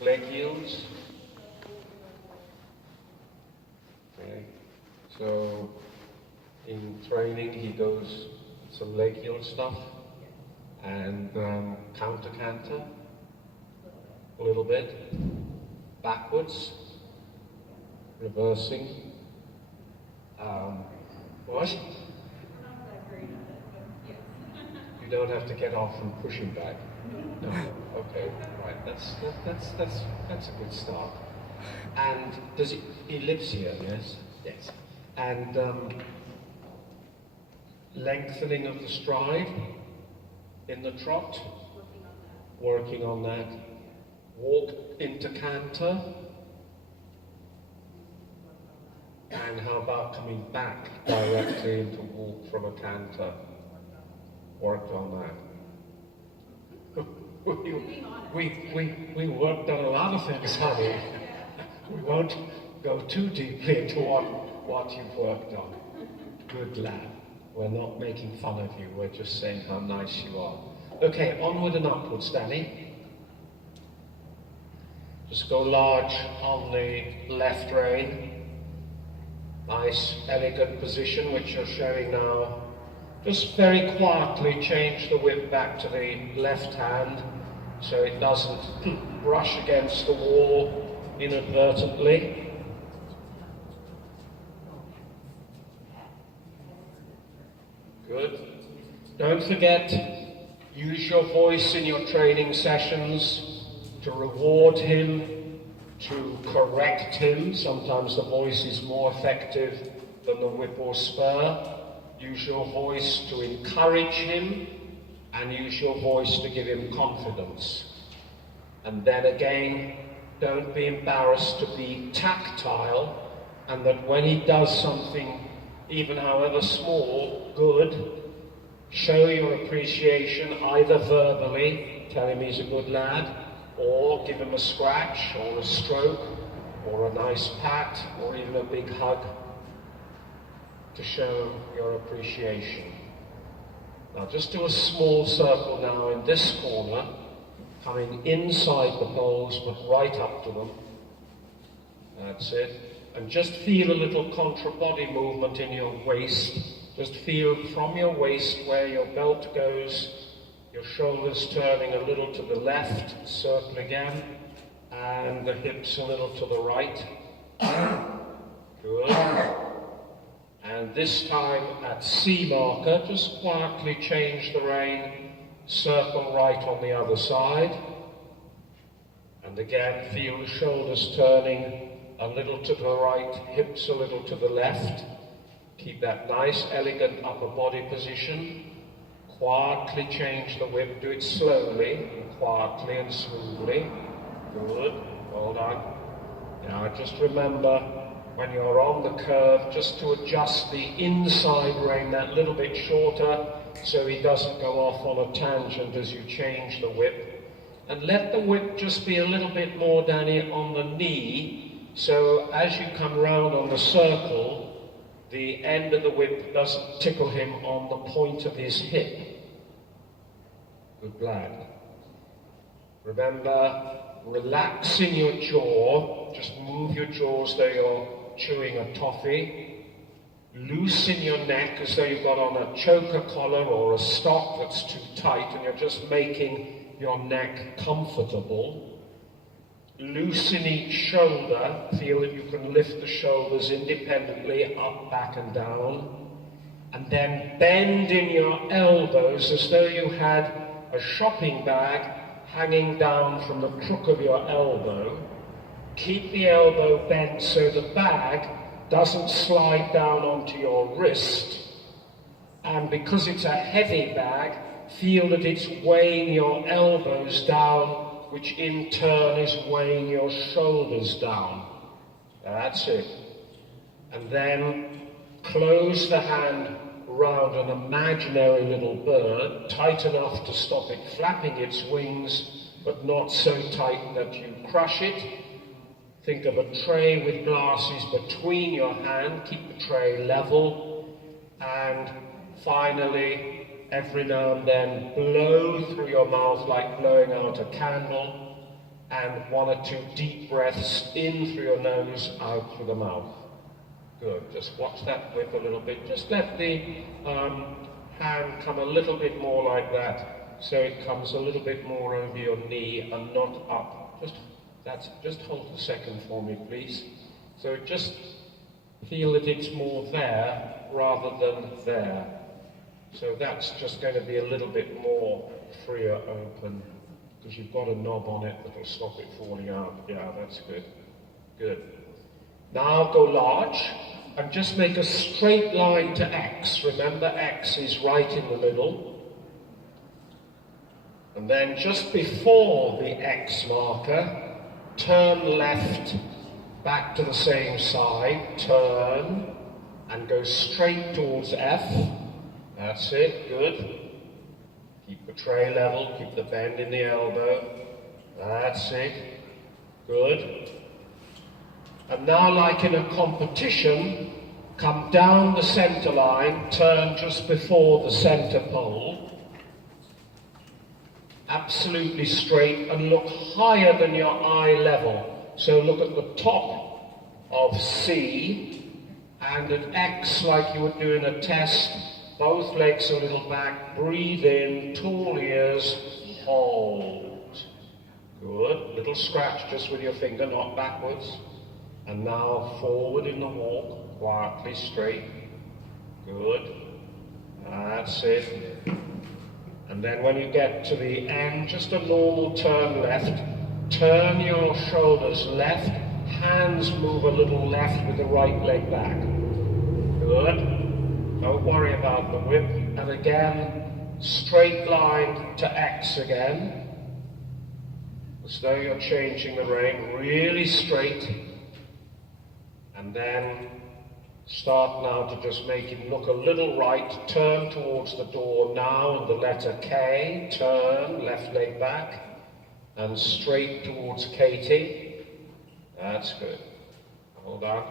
leg yields. Okay. So in training he does some leg yield stuff and counter canter a little bit, backwards, reversing. What? You don't have to get off and push him back. No. Okay. Right. That's a good start. And does he lives here? Yes. Yes. And lengthening of the stride in the trot. Working on that. Walk into canter. And how about coming back directly into walk from a canter? Worked on that. we worked on a lot of things, honey. We won't go too deeply into what you've worked on. Good lad. We're not making fun of you, we're just saying how nice you are. Okay, onward and upwards, Danny. Just go large on the left rein. Nice, elegant position, which you're showing now. Just very quietly change the whip back to the left hand so it doesn't brush against the wall inadvertently. Good. Don't forget, use your voice in your training sessions to reward him, to correct him. Sometimes the voice is more effective than the whip or spur. Use your voice to encourage him, and use your voice to give him confidence. And then again, don't be embarrassed to be tactile, and that when he does something, even however small, good, show your appreciation either verbally, tell him he's a good lad, or give him a scratch, or a stroke, or a nice pat, or even a big hug, to show your appreciation. Now just do a small circle now in this corner, coming inside the poles but right up to them. That's it. And just feel a little contra-body movement in your waist. Just feel from your waist where your belt goes, your shoulders turning a little to the left, circle again, and the hips a little to the right. Good. And this time at C marker, just quietly change the rein, circle right on the other side. And again, feel the shoulders turning a little to the right, hips a little to the left. Keep that nice, elegant upper body position. Quietly change the whip, do it slowly, and quietly and smoothly. Good, well done. Now just remember, when you're on the curve, just to adjust the inside rein that little bit shorter so he doesn't go off on a tangent as you change the whip. And let the whip just be a little bit more, Danny, on the knee, so as you come round on the circle, the end of the whip doesn't tickle him on the point of his hip. Good lad. Remember, relaxing your jaw, just move your jaw as though you're chewing a toffee. Loosen your neck as though you've got on a choker collar or a stock that's too tight and you're just making your neck comfortable. Loosen each shoulder, feel that you can lift the shoulders independently, up, back and down. And then bend in your elbows as though you had a shopping bag hanging down from the crook of your elbow. Keep the elbow bent so the bag doesn't slide down onto your wrist. And because it's a heavy bag, feel that it's weighing your elbows down, which in turn is weighing your shoulders down. That's it. And then close the hand round an imaginary little bird, tight enough to stop it flapping its wings, but not so tight that you crush it. Think of a tray with glasses between your hand, keep the tray level, and finally, every now and then, blow through your mouth like blowing out a candle, and 1 or 2 deep breaths in through your nose, out through the mouth. Good. Just watch that whip a little bit. Just let the hand come a little bit more like that, so it comes a little bit more over your knee and not up. Just hold a second for me, please. So just feel that it's more there rather than there. So that's just going to be a little bit more freer open, because you've got a knob on it that'll stop it falling out. Yeah, that's good. Good. Now go large and just make a straight line to X. Remember, X is right in the middle. And then just before the X marker, turn left back to the same side, turn, and go straight towards F. That's it, good. Keep the tray level, keep the bend in the elbow. That's it, good. And now, like in a competition, come down the center line, turn just before the center pole. Absolutely straight and look higher than your eye level. So look at the top of C and at X like you would do in a test. Both legs a little back, breathe in, tall ears, hold. Good. Little scratch just with your finger, not backwards. And now forward in the walk, quietly straight. Good. That's it. And then when you get to the end, just a normal turn left. Turn your shoulders left. Hands move a little left with the right leg back. Good. Don't worry about the whip. And again, straight line to X again. As though you're changing the rein, really straight. And then start now to just make him look a little right. Turn towards the door now and the letter K. Turn, left leg back. And straight towards Katie. That's good. Hold on.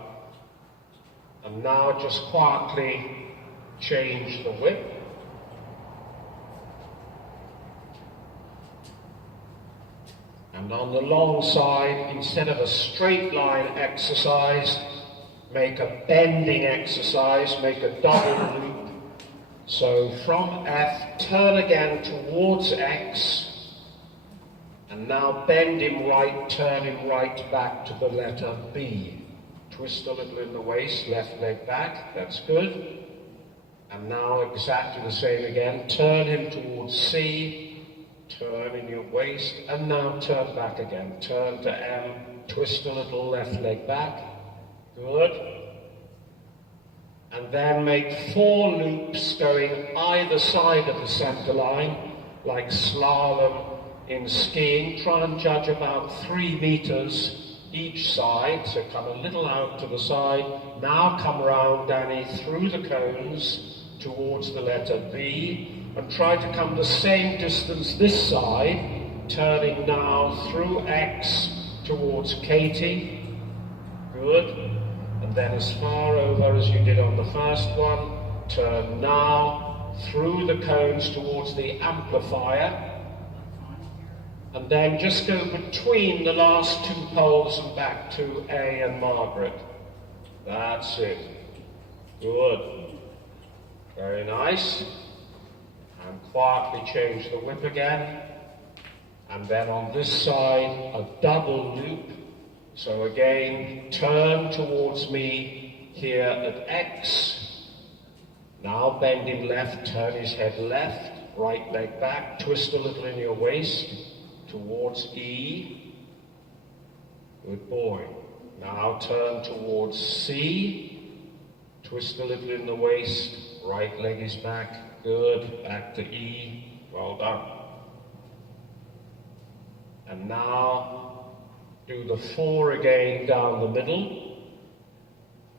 And now just quietly change the whip. And on the long side, instead of a straight line exercise, make a bending exercise, make a double loop. So from F, turn again towards X, and now bend him right, turn him right back to the letter B. Twist a little in the waist, left leg back, that's good. And now exactly the same again, turn him towards C, turn in your waist, and now turn back again. Turn to M, twist a little, left leg back, good. And then make 4 loops going either side of the center line, like slalom in skiing. Try and judge about 3 meters each side, so come a little out to the side. Now come round, Danny, through the cones towards the letter B, and try to come the same distance this side, turning now through X towards Katie. Good. And then as far over as you did on the first one, turn now through the cones towards the amplifier. And then just go between the last 2 poles and back to A and Margaret. That's it. Good. Very nice. And quietly change the whip again. And then on this side, a double loop. So again, turn towards me here at X. Now bend him left, turn his head left, right leg back, twist a little in your waist towards E. Good boy. Now turn towards C, twist a little in the waist, right leg is back, good, back to E, well done. And now do the 4 again down the middle.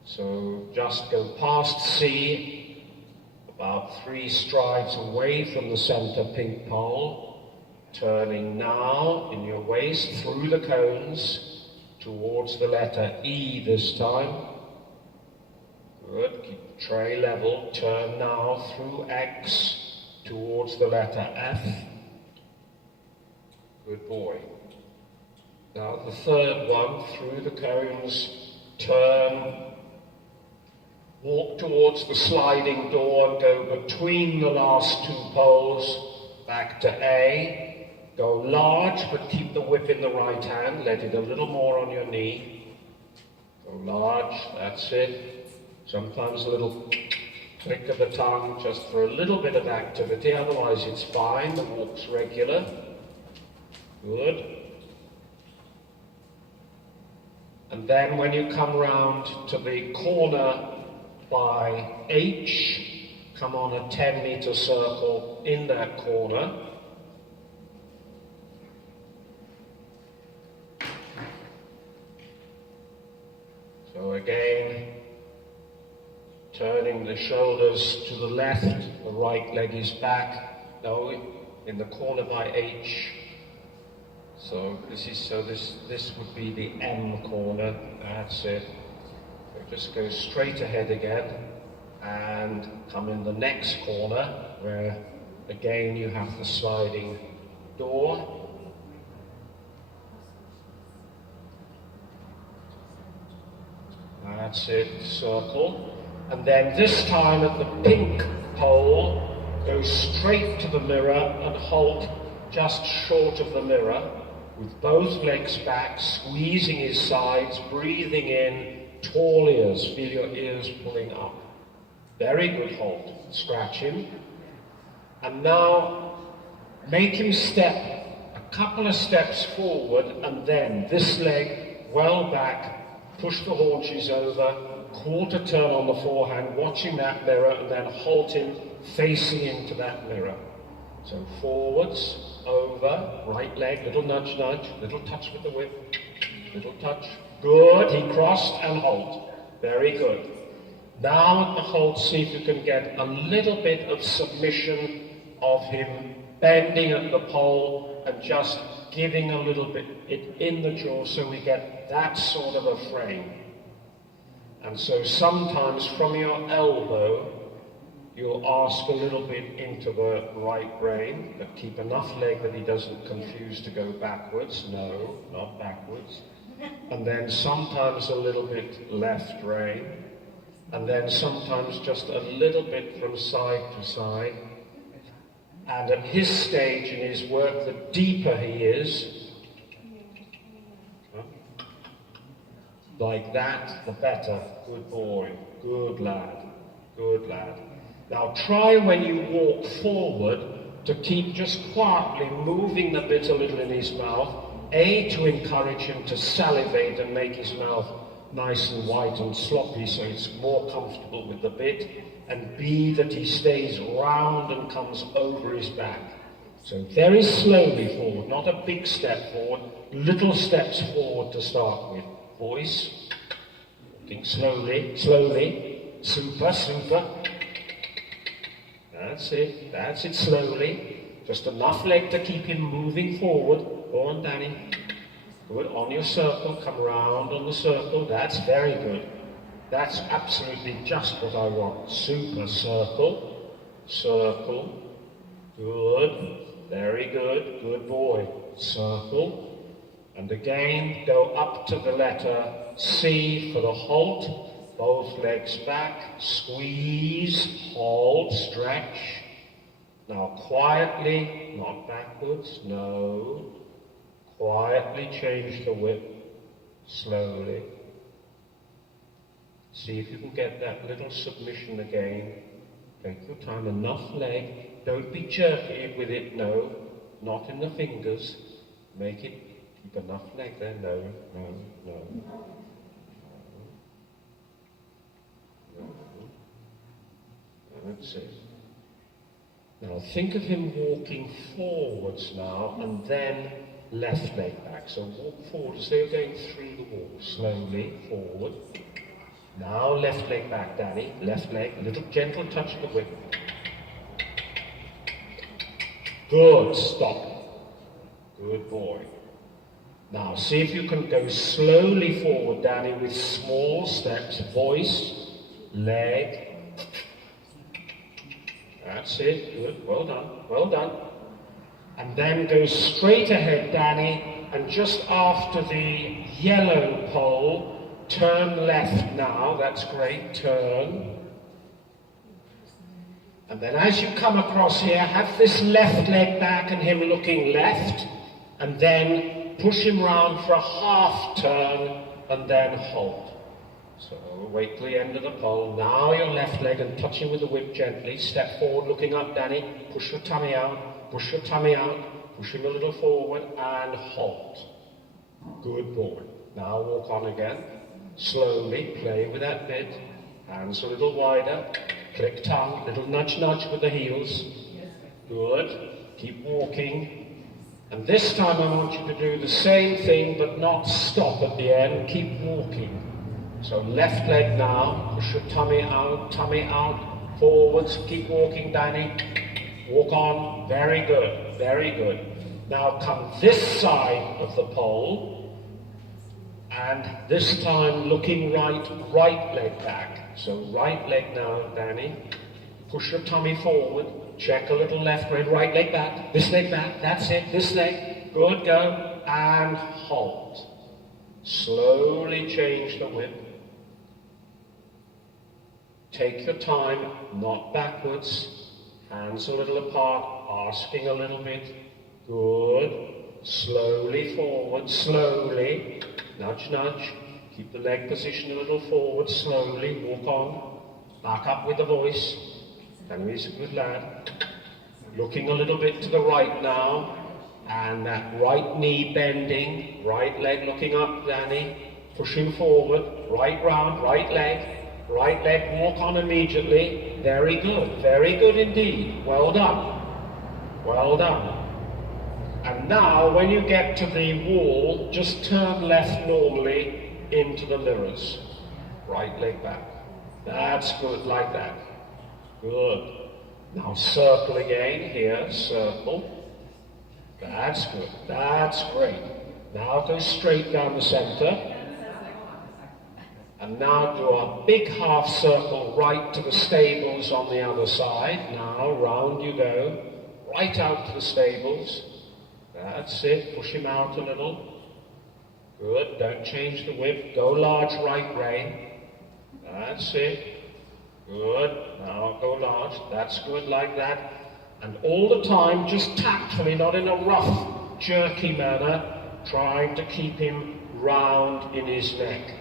So just go past C, about 3 strides away from the center pink pole, turning now in your waist through the cones towards the letter E this time. Good, keep the tray level, turn now through X towards the letter F. Good boy. Now the third one, through the cones, turn, walk towards the sliding door and go between the last two poles, back to A. Go large, but keep the whip in the right hand, let it a little more on your knee. Go large, that's it. Sometimes a little click of the tongue, just for a little bit of activity, otherwise it's fine, the walk's regular. Good. And then when you come round to the corner by H, come on a 10-meter circle in that corner. So again, turning the shoulders to the left, the right leg is back, no, in the corner by H. So this would be the M corner, that's it. So just go straight ahead again and come in the next corner where again you have the sliding door. That's it, circle. And then this time at the pink pole, go straight to the mirror and halt just short of the mirror, with both legs back, squeezing his sides, breathing in, tall ears, feel your ears pulling up. Very good halt. Scratch him. And now make him step a couple of steps forward, and then this leg well back, push the haunches over, quarter turn on the forehand, watching that mirror, and then halt him facing into that mirror. So forwards, over, right leg, little nudge, nudge, little touch with the whip, little touch. Good, he crossed and halt. Very good. Now at the halt, see if you can get a little bit of submission of him bending at the pole and just giving a little bit in the jaw so we get that sort of a frame. And so sometimes from your elbow, you'll ask a little bit into the right brain, but keep enough leg that he doesn't confuse to go backwards. No, not backwards. And then sometimes a little bit left brain. And then sometimes just a little bit from side to side. And at his stage in his work, the deeper he is, like that, the better. Good boy. Good lad. Good lad. Now try when you walk forward to keep just quietly moving the bit a little in his mouth. A, to encourage him to salivate and make his mouth nice and white and sloppy so it's more comfortable with the bit. And B, that he stays round and comes over his back. So very slowly forward, not a big step forward, little steps forward to start with. Voice, walking slowly, slowly, super, super. That's it, slowly. Just enough leg to keep him moving forward. Go on, Danny. Good, on your circle, come round on the circle. That's very good. That's absolutely just what I want. Super, circle, circle. Good, very good, good boy. Circle. And again, go up to the letter C for the halt. Both legs back, squeeze, hold, stretch. Now quietly, not backwards, no. Quietly change the whip, slowly. See if you can get that little submission again. Take your time, enough leg. Don't be jerky with it, no. Not in the fingers. Make it, keep enough leg there, no, no, no. That's it. Now think of him walking forwards now and then left leg back. So walk forward as though you're going through the wall. Slowly forward. Now left leg back, Danny. Left leg, a little gentle touch of the whip. Good, stop. Good boy. Now see if you can go slowly forward, Danny, with small steps. Voice, leg. That's it, good, well done, well done. And then go straight ahead, Danny, and just after the yellow pole, turn left now. That's great, turn. And then as you come across here, have this left leg back and him looking left, and then push him round for a half turn, and then hold. So wait till the end of the pole. Now your left leg and touch him with the whip gently. Step forward, looking up, Danny. Push your tummy out, push your tummy out, push him a little forward, and hold. Good boy. Now walk on again. Slowly, play with that bit. Hands a little wider. Click tongue, little nudge nudge with the heels. Good. Keep walking. And this time I want you to do the same thing, but not stop at the end. Keep walking. So left leg now, push your tummy out, forwards, keep walking, Danny. Walk on, very good, very good. Now come this side of the pole, and this time looking right leg back. So right leg now, Danny. Push your tummy forward, check a little left leg, right leg back, this leg back, that's it, this leg, good, go, and hold. Slowly change the whip. Take your time, not backwards, hands a little apart, asking a little bit. Good. Slowly forward, slowly. Nudge, nudge. Keep the leg position a little forward, slowly. Walk on. Back up with the voice. Henry's a good lad. Looking a little bit to the right now. And that right knee bending. Right leg looking up, Danny. Pushing forward. Right round, right leg. Right leg, walk on immediately. Very good indeed. Well done. Well done. And now, when you get to the wall, just turn left normally into the mirrors. Right leg back. That's good, like that. Good. Now circle again here, circle. That's good. That's great. Now go straight down the center. And now do a big half circle right to the stables on the other side. Now round you go, right out to the stables. That's it, push him out a little. Good, don't change the whip. Go large right rein. That's it. Good, now go large. That's good, like that. And all the time, just tactfully, not in a rough, jerky manner, trying to keep him round in his neck.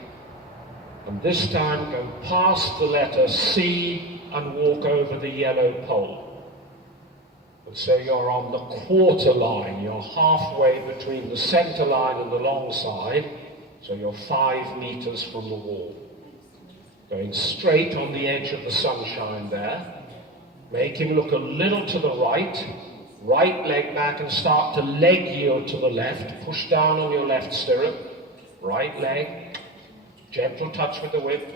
And this time go past the letter C and walk over the yellow pole. And so you're on the quarter line, you're halfway between the center line and the long side, so you're 5 meters from the wall. Going straight on the edge of the sunshine there. Make him look a little to the right, right leg back and start to leg yield to the left. Push down on your left stirrup, right leg. Gentle touch with the whip.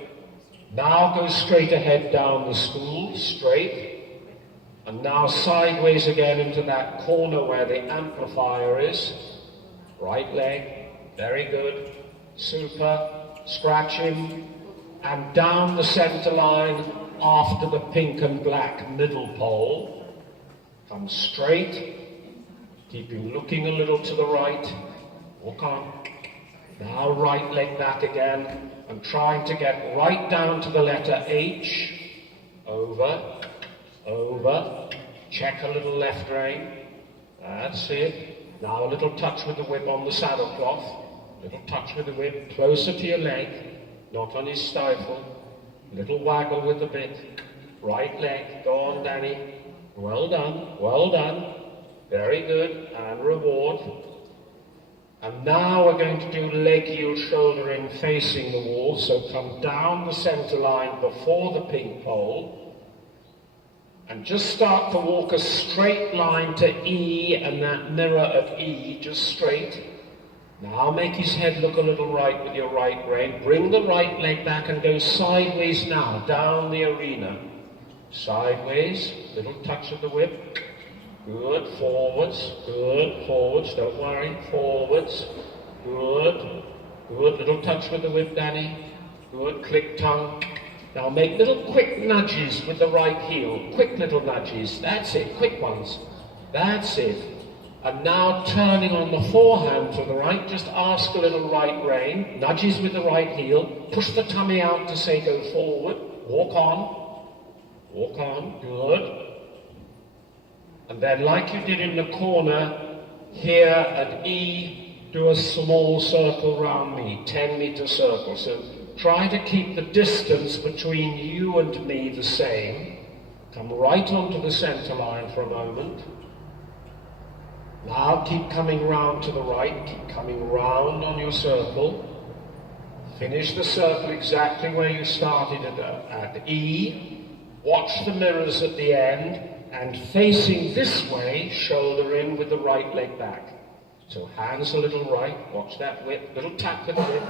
Now go straight ahead down the spool, straight. And now sideways again into that corner where the amplifier is. Right leg, very good. Super, scratch him. And down the center line after the pink and black middle pole. Come straight. Keep him looking a little to the right. Walk on. Now right leg back again, and trying to get right down to the letter H. Over, over. Check a little left rein. That's it. Now a little touch with the whip on the saddle cloth. Little touch with the whip, closer to your leg, not on his stifle. Little waggle with the bit. Right leg, go on, Danny. Well done, well done. Very good, and reward. And now we're going to do leg yield shoulder in facing the wall. So come down the center line before the pink pole. And just start to walk a straight line to E and that mirror of E, just straight. Now make his head look a little right with your right rein. Bring the right leg back and go sideways now, down the arena. Sideways, little touch of the whip. Good, forwards, don't worry, forwards, good, little touch with the whip, Danny, good, click tongue. Now make little quick nudges with the right heel, quick little nudges, that's it, quick ones, that's it. And now turning on the forehand to the right, just ask a little right rein, nudges with the right heel, push the tummy out to say go forward, walk on, good. And then like you did in the corner, here at E, do a small circle round me, 10-meter circle. So try to keep the distance between you and me the same. Come right onto the center line for a moment. Now keep coming round to the right, keep coming round on your circle. Finish the circle exactly where you started at E. Watch the mirrors at the end, and facing this way, shoulder in with the right leg back. So hands a little right, watch that whip, little tap with the whip.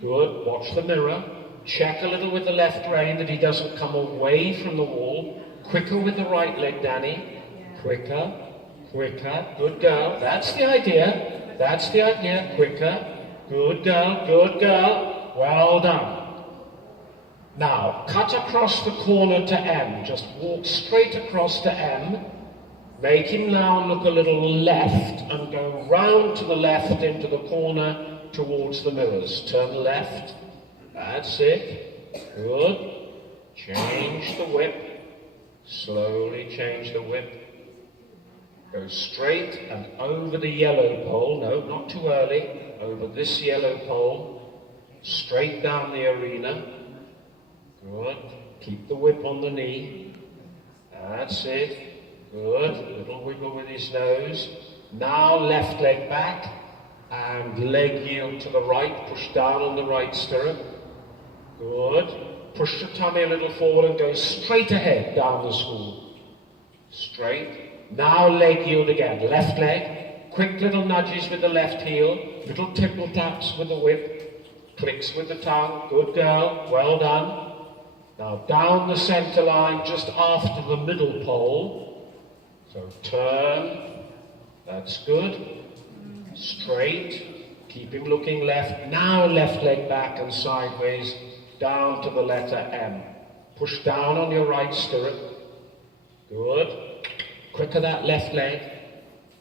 Good, watch the mirror. Check a little with the left rein that he doesn't come away from the wall. Quicker with the right leg, Danny. Quicker, quicker, good girl. That's the idea. That's the idea. Quicker, good girl, good girl. Well done. Now, cut across the corner to M. Just walk straight across to M. Make him now look a little left and go round to the left into the corner towards the mirrors. Turn left. That's it. Good. Change the whip. Slowly change the whip. Go straight and over the yellow pole. No, not too early. Over this yellow pole. Straight down the arena. Good. Keep the whip on the knee. That's it. Good. Little wiggle with his nose. Now left leg back and leg yield to the right. Push down on the right stirrup. Good. Push the tummy a little forward and go straight ahead down the school. Straight. Now leg yield again. Left leg. Quick little nudges with the left heel. Little tipple taps with the whip. Clicks with the tongue. Good girl. Well done. Now down the center line just after the middle pole. So turn. That's good. Straight. Keep him looking left. Now left leg back and sideways down to the letter M. Push down on your right stirrup. Good. Quicker that left leg.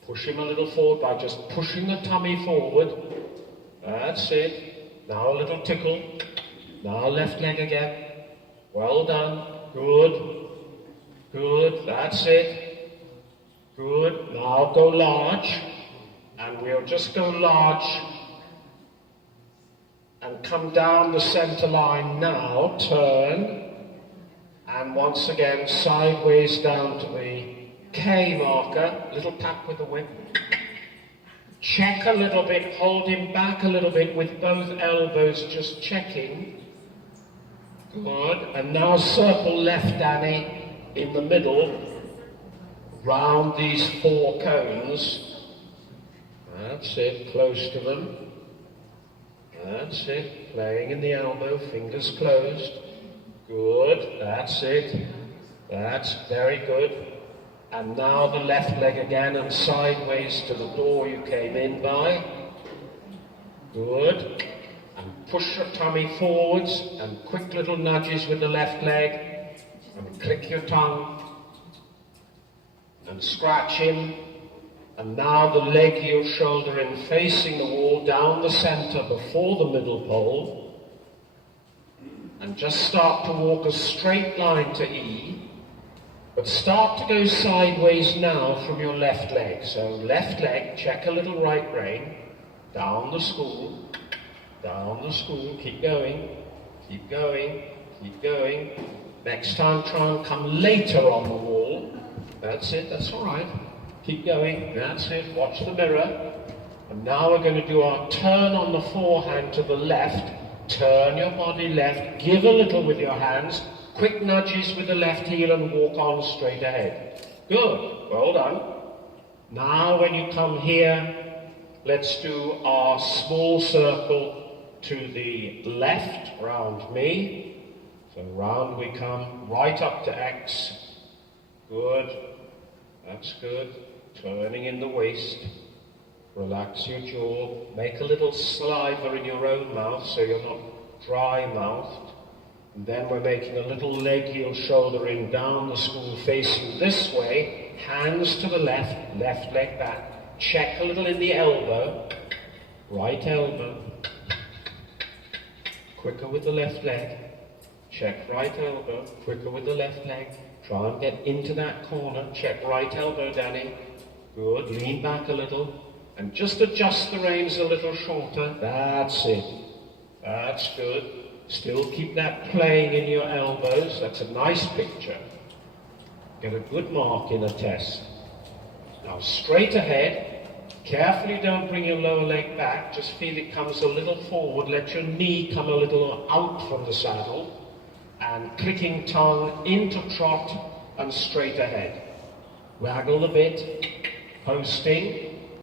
Push him a little forward by just pushing the tummy forward. That's it. Now a little tickle. Now left leg again. Well done. Good. Good. That's it. Good. Now go large. And we'll just go large and come down the center line now. Turn. And once again, sideways down to the K marker. Little tap with the whip. Check a little bit. Hold him back a little bit with both elbows, just checking. Good. And now circle left, Danny, in the middle, round these 4 cones. That's it, close to them. That's it, playing in the elbow, fingers closed. Good, that's it. That's very good. And now the left leg again and sideways to the door you came in by. Good. And push your tummy forwards and quick little nudges with the left leg. And click your tongue. And scratch him. And now the leg heel shoulder in facing the wall down the center before the middle pole. And just start to walk a straight line to E. But start to go sideways now from your left leg. So left leg, check a little right rein. Down the school. Down the school, keep going, keep going, keep going. Next time try and come later on the wall. That's it, that's all right. Keep going, that's it, watch the mirror. And now we're going to do our turn on the forehand to the left. Turn your body left, give a little with your hands. Quick nudges with the left heel and walk on straight ahead. Good, well done. Now when you come here, let's do our small circle to the left, round me. So round we come, right up to X. Good. That's good. Turning in the waist. Relax your jaw. Make a little saliva in your own mouth so you're not dry-mouthed. And then we're making a little leg heel shoulder in down the school facing this way. Hands to the left, left leg back. check a little in the elbow, right elbow, quicker with the left leg, check right elbow, quicker with the left leg, try and get into that corner, check right elbow, Danny, good, lean back a little, and just adjust the reins a little shorter, that's it, that's good, still keep that playing in your elbows, that's a nice picture, get a good mark in a test. Now straight ahead, carefully don't bring your lower leg back, just feel it comes a little forward, let your knee come a little out from the saddle, and clicking tongue into trot and straight ahead. Waggle a bit, posting,